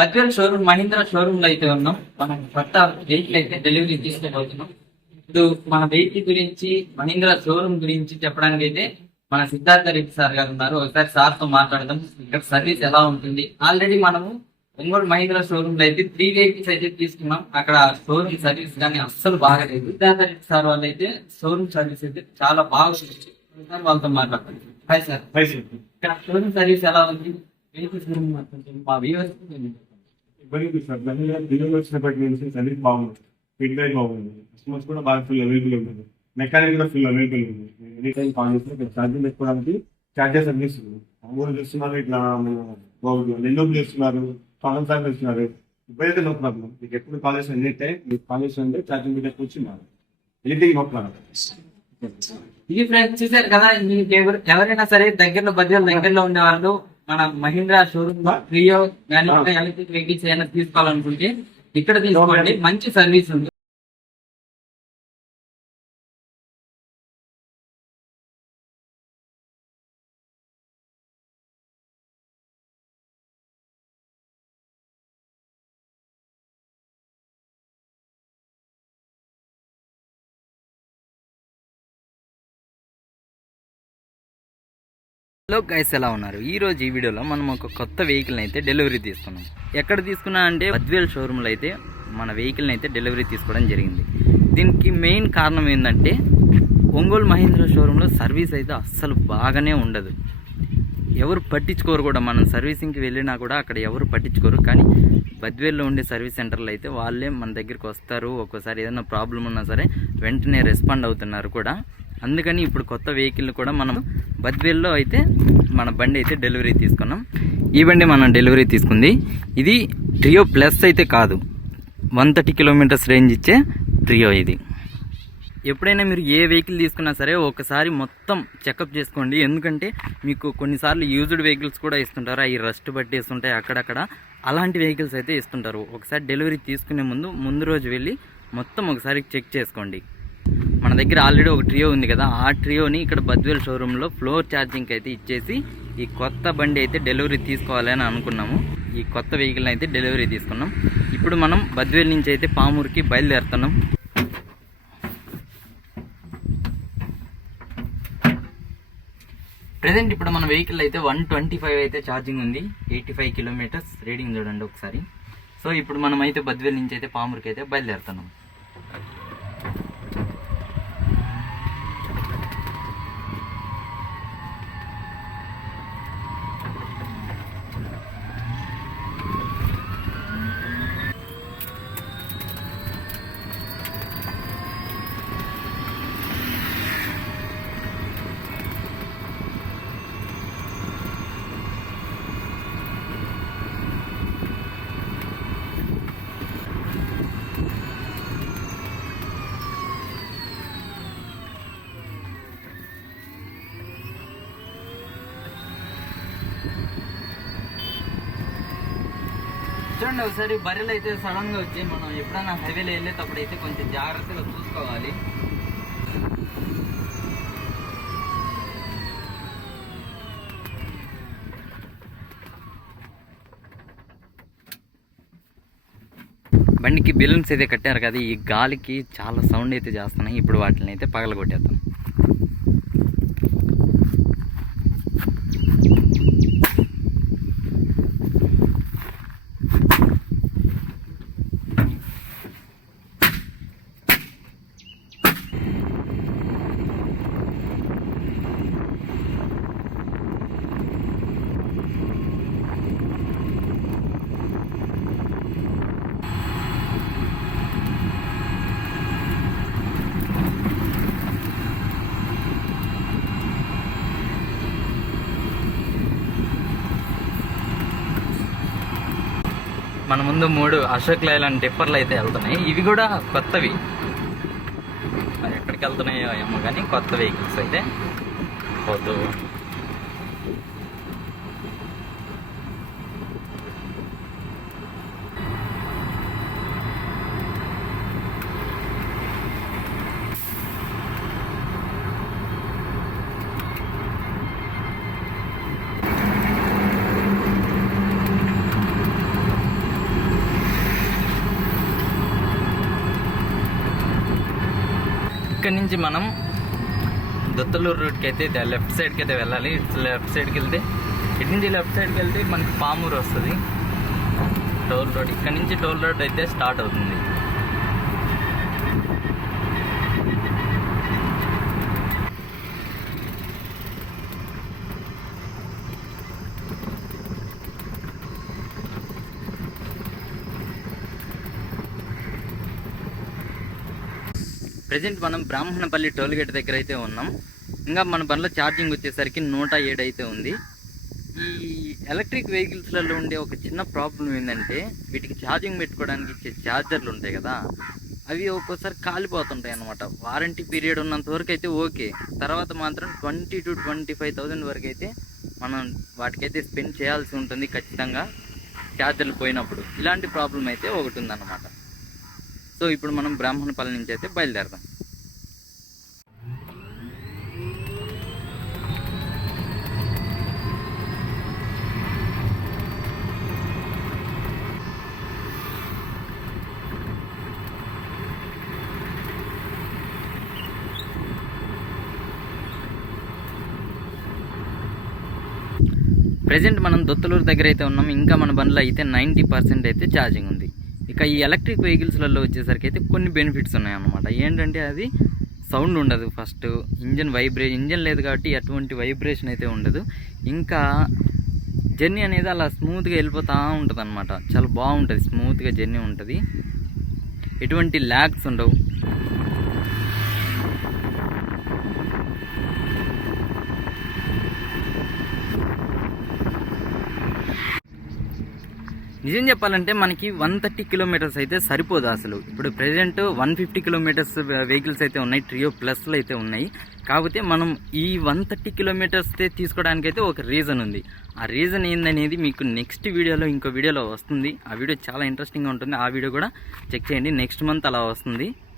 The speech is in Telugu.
బద్వేల్ షోరూమ్ మహీంద్రా షోరూమ్ లో అయితే ఉన్నాం. మనం కొత్త వెహికల్ అయితే డెలివరీ తీసుకోబోతున్నాం. ఇప్పుడు మన వెహికల్ గురించి మహీంద్రా షోరూమ్ గురించి చెప్పడానికి అయితే మన సిద్ధార్థ రెడ్డి సార్ గారు ఉన్నారు. ఒకసారి సార్ తో మాట్లాడదాం. ఇక్కడ సర్వీస్ ఎలా ఉంటుంది. ఆల్రెడీ మనము ఒంగోలు మహీంద్రా షోరూమ్ లో అయితే 3 వెహికల్స్ అయితే తీసుకున్నాం. అక్కడ షోరూమ్ సర్వీస్ కానీ అస్సలు బాగలేదు. సిద్ధార్థ రెడ్డి సార్ వాళ్ళు అయితే షోరూమ్ సర్వీస్ అయితే చాలా బాగుంది. ఒకసారి వాళ్ళతో మాట్లాడతాం. Hi sir. ఇక్కడ షోరూమ్ సర్వీస్ ఎలా ఉంది? వెహికల్స్ మా వ్యూవర్స్ వచ్చినప్పటి నుంచి సర్వీస్ బాగుంది, ఫీడ్బ్యాక్ బాగుంది, కస్టమర్స్ కూడా బాగా ఫుల్ అవైలబుల్ ఉంటుంది, మెకానిక్ కూడా ఫుల్ అవైలబుల్ ఉంది. ఎనీ టైం కాల్ చేస్తే ఛార్జింగ్ పెట్టుకోవడానికి ఛార్జెస్ అందిస్తుంది. ఒంగోలు చేస్తున్నారు, ఇట్లా నెల్లూరు చేస్తున్నారు, పవన్ సార్ చేస్తున్నారు. ఇప్పుడైతే నో ప్రాబ్లం. మీకు ఎప్పుడు కాల్ చేసిన ఎనీ టైం మీకు కాల్ చేస్తుంటే ఛార్జింగ్ మీద కూర్చున్నారు, ఎనీథింగ్ నో ప్రాబ్లం. ఇది ఫ్రెండ్స్ చూసారు కదా. మీకు ఎవరైనా సరే దగ్గరలో ఉండే వాళ్ళు మన మహీంద్రా షోరూమ్ లో ట్రియో ఎలక్ట్రిక్ వెహికల్స్ ఏమైనా తీసుకోవాలనుకుంటే ఇక్కడ తీసుకోండి. మంచి సర్వీస్ ఉంది. హలో గైస్, ఎలా ఉన్నారు? ఈరోజు ఈ వీడియోలో మనం ఒక కొత్త వెహికల్ని అయితే డెలివరీ తీసుకున్నాం. ఎక్కడ తీసుకున్నా అంటే బద్వేల్ షోరూంలో అయితే మన వెహికల్ని అయితే డెలివరీ తీసుకోవడం జరిగింది. దీనికి మెయిన్ కారణం ఏంటంటే ఒంగోలు మహీంద్రా షోరూంలో సర్వీస్ అయితే అస్సలు బాగానే ఉండదు. ఎవరు పట్టించుకోరు కూడా. మనం సర్వీసింగ్కి వెళ్ళినా కూడా అక్కడ ఎవరు పట్టించుకోరు. కానీ బద్వేల్లో ఉండే సర్వీస్ సెంటర్లో అయితే వాళ్ళే మన దగ్గరికి వస్తారు. ఒక్కోసారి ఏదైనా ప్రాబ్లం ఉన్నా సరే వెంటనే రెస్పాండ్ అవుతున్నారు కూడా. అందుకని ఇప్పుడు కొత్త వెహికల్ కూడా మనం బద్వేల్లో అయితే మన బండి అయితే డెలివరీ తీసుకున్నాం. ఈ బండి మనం డెలివరీ తీసుకుంది. ఇది ట్రియో ప్లస్ అయితే కాదు, 130 కిలోమీటర్స్ రేంజ్ ఇచ్చే ట్రియో ఇది. ఎప్పుడైనా మీరు ఏ వెహికల్ తీసుకున్నా సరే ఒకసారి మొత్తం చెకప్ చేసుకోండి. ఎందుకంటే మీకు కొన్నిసార్లు యూజ్డ్ వెహికల్స్ కూడా ఇస్తుంటారు, అవి రస్ట్ పట్టేస్తుంటాయి అక్కడక్కడ. అలాంటి వెహికల్స్ అయితే ఇస్తుంటారు. ఒకసారి డెలివరీ తీసుకునే ముందు రోజు వెళ్ళి మొత్తం ఒకసారి చెక్ చేసుకోండి. మన దగ్గర ఆల్రెడీ ఒక ట్రియో ఉంది కదా, ఆ ట్రియోని ఇక్కడ బద్వేల్ షోరూంలో ఫ్లోర్ ఛార్జింగ్కి అయితే ఇచ్చేసి ఈ కొత్త బండి అయితే డెలివరీ తీసుకోవాలని అనుకున్నాము. ఈ కొత్త వెహికల్ని అయితే డెలివరీ తీసుకున్నాం. ఇప్పుడు మనం బద్వేల్ నుంచి అయితే పామూరుకి బయలుదేరుతున్నాం. ప్రజెంట్ ఇప్పుడు మన వెహికల్ అయితే 125 అయితే ఛార్జింగ్ ఉంది. 85 కిలోమీటర్స్ రీడింగ్ చూడండి ఒకసారి. సో ఇప్పుడు మనం అయితే బద్వేల్ నుంచి అయితే పామూరుకి అయితే బయలుదేరుతున్నాం. చూడండి ఒకసారి బర్రెలు అయితే సడన్ గా వచ్చి మనం ఎప్పుడైనా హైవేలో వెళ్ళేటప్పుడు అయితే కొంచెం జాగ్రత్తగా చూసుకోవాలి. బండికి బెలూన్స్ అయితే కట్టారు కదా, ఈ గాలికి చాలా సౌండ్ అయితే చేస్తున్నాయి. ఇప్పుడు వాటిని అయితే పగలగొట్టేద్దాం. మన ముందు 3 అశోక్ లైలాండ్ టిప్పర్లు అయితే వెళ్తున్నాయి. ఇవి కూడా కొత్తవి, మరి ఎక్కడికి వెళ్తున్నాయో ఏమో కానీ కొత్త వెహికల్స్ అయితే పోతూ. ఇక్కడ నుంచి మనం దొత్తలూరు రూట్కి అయితే లెఫ్ట్ సైడ్కి అయితే వెళ్ళాలి. లెఫ్ట్ సైడ్కి వెళ్తే ఇటు నుంచి లెఫ్ట్ సైడ్కి వెళ్తే మనకి పామూరు వస్తుంది. టోల్ రోడ్ ఇక్కడ నుంచి టోల్ రోడ్ అయితే స్టార్ట్ అవుతుంది. ప్రజెంట్ మనం బ్రాహ్మణపల్లి టోల్ గేట్ దగ్గర అయితే ఉన్నాం. ఇంకా మన బండ్లో ఛార్జింగ్ వచ్చేసరికి 107 అయితే ఉంది. ఈ ఎలక్ట్రిక్ వెహికల్స్లలో ఉండే ఒక చిన్న ప్రాబ్లం ఏంటంటే వీటికి ఛార్జింగ్ పెట్టుకోవడానికి ఇచ్చే ఛార్జర్లు ఉంటాయి కదా, అవి ఒక్కోసారి కాలిపోతుంటాయి అన్నమాట. వారంటీ పీరియడ్ ఉన్నంత వరకు అయితే ఓకే, తర్వాత మాత్రం 20,000 to 25,000 వరకు అయితే మనం వాటికైతే స్పెండ్ చేయాల్సి ఉంటుంది ఖచ్చితంగా ఛార్జర్లు పోయినప్పుడు. ఇలాంటి ప్రాబ్లం అయితే ఒకటి ఉందన్నమాట. సో ఇప్పుడు మనం బ్రాహ్మణపల్లి నుంచి అయితే బయలుదేరదాం. ప్రజెంట్ మనం దొత్తలూరు దగ్గర అయితే ఉన్నాం. ఇంకా మన బండ్లో అయితే 90% అయితే ఛార్జింగ్ ఉంది. ఇక ఈ ఎలక్ట్రిక్ వెహికల్స్లలో వచ్చేసరికి అయితే కొన్ని బెనిఫిట్స్ ఉన్నాయన్నమాట. ఏంటంటే అది సౌండ్ ఉండదు. ఫస్ట్ ఇంజన్ లేదు కాబట్టి ఎటువంటి వైబ్రేషన్ అయితే ఉండదు. ఇంకా జర్నీ అనేది అలా స్మూత్గా వెళ్ళిపోతూ ఉంటుంది అనమాట. చాలా బాగుంటుంది, స్మూత్గా జర్నీ ఉంటుంది, ఎటువంటి ల్యాగ్స్ ఉండవు. నిజం చెప్పాలంటే మనకి 130 కిలోమీటర్స్ అయితే సరిపోదు అసలు. ఇప్పుడు ప్రెజెంట్ 150 కిలోమీటర్స్ వెహికల్స్ అయితే ఉన్నాయి, ట్రియో ప్లస్లు అయితే ఉన్నాయి. కాకపోతే మనం ఈ 130 కిలోమీటర్స్ తీసుకోవడానికి అయితే ఒక రీజన్ ఉంది. ఆ రీజన్ ఏందనేది మీకు నెక్స్ట్ వీడియోలో ఇంకో వీడియోలో వస్తుంది. ఆ వీడియో చాలా ఇంట్రెస్టింగ్గా ఉంటుంది. ఆ వీడియో కూడా చెక్ చేయండి. నెక్స్ట్ మంత్ అలా వస్తుంది.